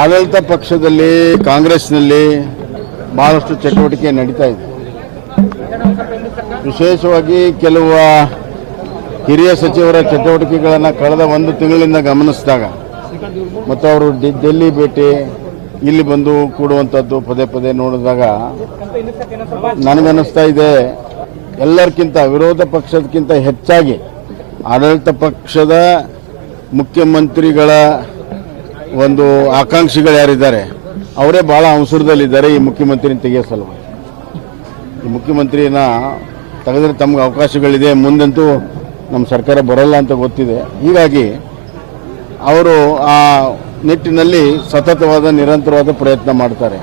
ಆಡಳಿತ ಪಕ್ಷದಲ್ಲಿ ಕಾಂಗ್ರೆಸ್ನಲ್ಲಿ ಬಹಳಷ್ಟು ಚಟುವಟಿಕೆ ನಡೀತಾ ಇದೆ. ವಿಶೇಷವಾಗಿ ಕೆಲವು ಹಿರಿಯ ಸಚಿವರ ಚಟುವಟಿಕೆಗಳನ್ನು ಕಳೆದ ಒಂದು ತಿಂಗಳಿಂದ ಗಮನಿಸಿದಾಗ, ಮತ್ತು ಅವರು ಡೆಲ್ಲಿ ಭೇಟಿ, ಇಲ್ಲಿ ಬಂದು ಕೂಡುವಂಥದ್ದು ಪದೇ ಪದೇ ನೋಡಿದಾಗ ನನಗನ್ನಿಸ್ತಾ ಇದೆ ಎಲ್ಲರಿಗಿಂತ ವಿರೋಧ ಪಕ್ಷದಕ್ಕಿಂತ ಹೆಚ್ಚಾಗಿ ಆಡಳಿತ ಪಕ್ಷದ ಮುಖ್ಯಮಂತ್ರಿಗಳ ಒಂದು ಆಕಾಂಕ್ಷಿಗಳು ಯಾರಿದ್ದಾರೆ, ಅವರೇ ಭಾಳ ಅವಸರದಲ್ಲಿದ್ದಾರೆ ಈ ಮುಖ್ಯಮಂತ್ರಿನ ತೆಗೆಯೋ ಸಲುವಾಗಿ. ಈ ಮುಖ್ಯಮಂತ್ರಿನ ತೆಗೆದ್ರೆ ತಮ್ಗೆ ಅವಕಾಶಗಳಿದೆ, ಮುಂದಂತೂ ನಮ್ಮ ಸರ್ಕಾರ ಬರಲ್ಲ ಅಂತ ಗೊತ್ತಿದೆ. ಹೀಗಾಗಿ ಅವರು ಆ ನಿಟ್ಟಿನಲ್ಲಿ ಸತತವಾದ, ನಿರಂತರವಾದ ಪ್ರಯತ್ನ ಮಾಡ್ತಾರೆ.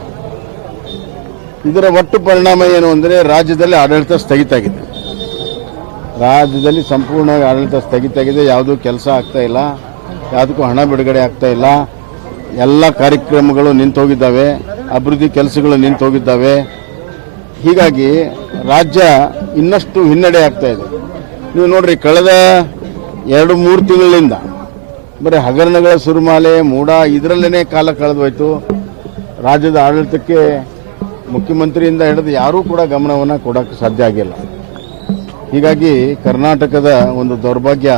ಇದರ ಒಟ್ಟು ಪರಿಣಾಮ ಏನು ಅಂದರೆ ರಾಜ್ಯದಲ್ಲಿ ಆಡಳಿತ ಸ್ಥಗಿತ ಆಗಿದೆ. ರಾಜ್ಯದಲ್ಲಿ ಸಂಪೂರ್ಣವಾಗಿ ಆಡಳಿತ ಸ್ಥಗಿತ ಆಗಿದೆ. ಯಾವುದೂ ಕೆಲಸ ಆಗ್ತಾ ಇಲ್ಲ. ಯಾವುದಕ್ಕೂ ಹಣ ಬಿಡುಗಡೆ ಆಗ್ತಾ ಇಲ್ಲ. ಎಲ್ಲ ಕಾರ್ಯಕ್ರಮಗಳು ನಿಂತೋಗಿದ್ದಾವೆ. ಅಭಿವೃದ್ಧಿ ಕೆಲಸಗಳು ನಿಂತೋಗಿದ್ದಾವೆ. ಹೀಗಾಗಿ ರಾಜ್ಯ ಇನ್ನಷ್ಟು ಹಿನ್ನಡೆ ಆಗ್ತಾ ಇದೆ. ನೀವು ನೋಡ್ರಿ, ಕಳೆದ ಎರಡು, ಮೂರು ತಿಂಗಳಿಂದ ಬರೀ ಹಗರಣಗಳ ಸುರುಮಾಲೆ, ಮೂಡ ಇದರಲ್ಲೇ ಕಾಲ ಕಳೆದೋಯ್ತು. ರಾಜ್ಯದ ಆಡಳಿತಕ್ಕೆ ಮುಖ್ಯಮಂತ್ರಿಯಿಂದ ಹಿಡಿದು ಯಾರೂ ಕೂಡ ಗಮನವನ್ನು ಕೊಡೋಕ್ಕೆ ಸಾಧ್ಯ ಆಗಿಲ್ಲ. ಹೀಗಾಗಿ ಕರ್ನಾಟಕದ ಒಂದು ದೌರ್ಭಾಗ್ಯ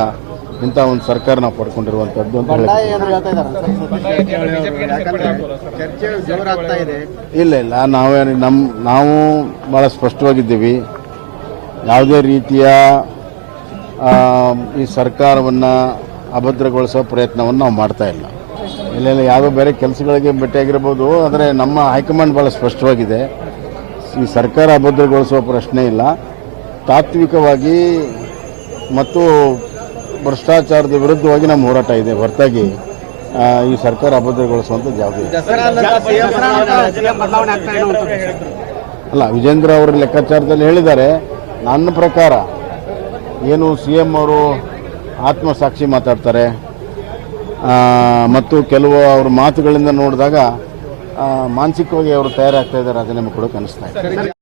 ಇಂಥ ಒಂದು ಸರ್ಕಾರ ನಾವು ಪಡ್ಕೊಂಡಿರುವಂಥದ್ದು ಅಂತ ಇಲ್ಲ ಇಲ್ಲ. ನಾವೇ ನಮ್ಮ ನಾವು ಭಾಳ ಸ್ಪಷ್ಟವಾಗಿದ್ದೀವಿ. ಯಾವುದೇ ರೀತಿಯ ಆ, ಈ ಸರ್ಕಾರವನ್ನು ಅಭದ್ರಗೊಳಿಸೋ ಪ್ರಯತ್ನವನ್ನು ನಾವು ಮಾಡ್ತಾ ಇಲ್ಲ. ಇಲ್ಲ ಇಲ್ಲ ಯಾವುದೋ ಬೇರೆ ಕೆಲಸಗಳಿಗೆ ಭೇಟಿಯಾಗಿರ್ಬೋದು ಆದರೆ ನಮ್ಮ ಹೈಕಮಾಂಡ್ ಭಾಳ ಸ್ಪಷ್ಟವಾಗಿದೆ. ಈ ಸರ್ಕಾರ ಅಭದ್ರಗೊಳಿಸುವ ಪ್ರಶ್ನೆ ಇಲ್ಲ. ತಾತ್ವಿಕವಾಗಿ ಮತ್ತು ಭ್ರಷ್ಟಾಚಾರದ ವಿರುದ್ಧವಾಗಿ ನಮ್ಮ ಹೋರಾಟ ಇದೆ. ಹೊರತಾಗಿ ಈ ಸರ್ಕಾರ ಅಭದ್ರಗೊಳಿಸುವಂಥ ಯಾವುದೂ ಇರುವಂತದ್ದು ಅಲ್ಲ ವಿಜೇಂದ್ರ ಅವರ ಲೆಕ್ಕಾಚಾರದಲ್ಲಿ ಹೇಳಿದ್ದಾರೆ. ನನ್ನ ಪ್ರಕಾರ ಏನು ಸಿ ಎಂ ಅವರು ಆತ್ಮಸಾಕ್ಷಿ ಮಾತಾಡ್ತಾರೆ ಮತ್ತು ಕೆಲವು ಅವ್ರ ಮಾತುಗಳಿಂದ ನೋಡಿದಾಗ ಮಾನಸಿಕವಾಗಿ ಅವರು ತಯಾರಾಗ್ತಾ ಇದ್ದಾರೆ ಅದನ್ನೇ ಕೂಡ ಅನಿಸ್ತಾ ಇದೆ.